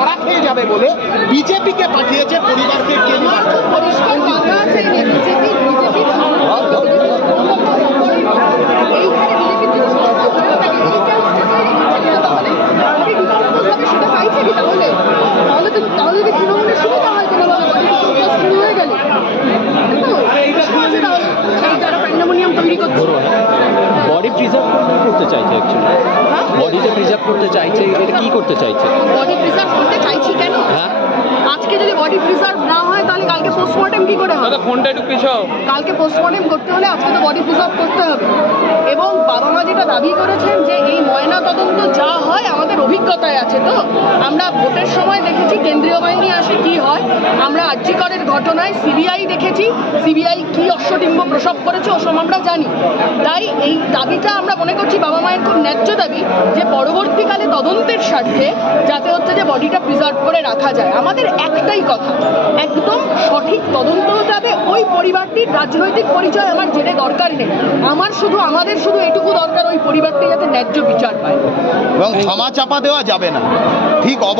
তারা খেয়ে যাবে বলে বিজেপিকে পাঠিয়েছে পরিবারকে কেন্দ্র। পরিষ্কার কথা আছে যে বিজেপি সেটা চাইছে কি তাহলে তাহলে যদি তৃণমূলের সুবিধা হয় কোনোভাবে শুরু হয়ে গেল যারা প্যান্ডামোনিয়াম তৈরি করছে বডি প্রিজার্ভ করতে চাইছে অ্যাকচুয়ালি, বডিতে প্রিজার্ভ করতে চাইছে, এটা কি করতে চাইছে? বডি প্রিজার্ভ করতে চাইছি কেন? হ্যাঁ, আজকে যদি বডি প্রিজার্ভ না হয় তাহলে কালকে পোস্টমর্টেম কি করে হবে? ফোনটা একটু পিছাও। কালকে পোস্টমর্টেম করতে হলে আজকে তো বডি প্রিজার্ভ করতে হবে। এবং বাবা মা যেটা দাবি করেছেন যে এই ময়না তদন্ত যা হয় আমাদের অভিজ্ঞতায় আছে, তো আমরা ভোটের সময় দেখেছি কেন্দ্রীয় বাহিনী আসে কি হয়, আমরা আর্যিকরের ঘটনায় সিবিআই দেখেছি, সিবিআই কি অশ্বডিম্ব প্রসব করেছে ওসব আমরা জানি। তাই এই দাবিটা আমরা মনে করছি বাবা মায়ের খুব ন্যায্য দাবি যে পরবর্তীকালে তদন্তের স্বার্থে যাতে হচ্ছে যে বডিটা প্রিজার্ভ করে রাখা যায়। আমাদের একটাই কথা, একদম সঠিক তদন্ত হতে হবে। ওই পরিবারটির রাজনৈতিক পরিচয় আমার জেনে দরকার নেই, আমাদের শুধু এটুকু দরকার ওই পরিবারটি যাতে ন্যায্য বিচার পায় এবং ক্ষমা চাপা দেওয়া যাবে না, ঠিক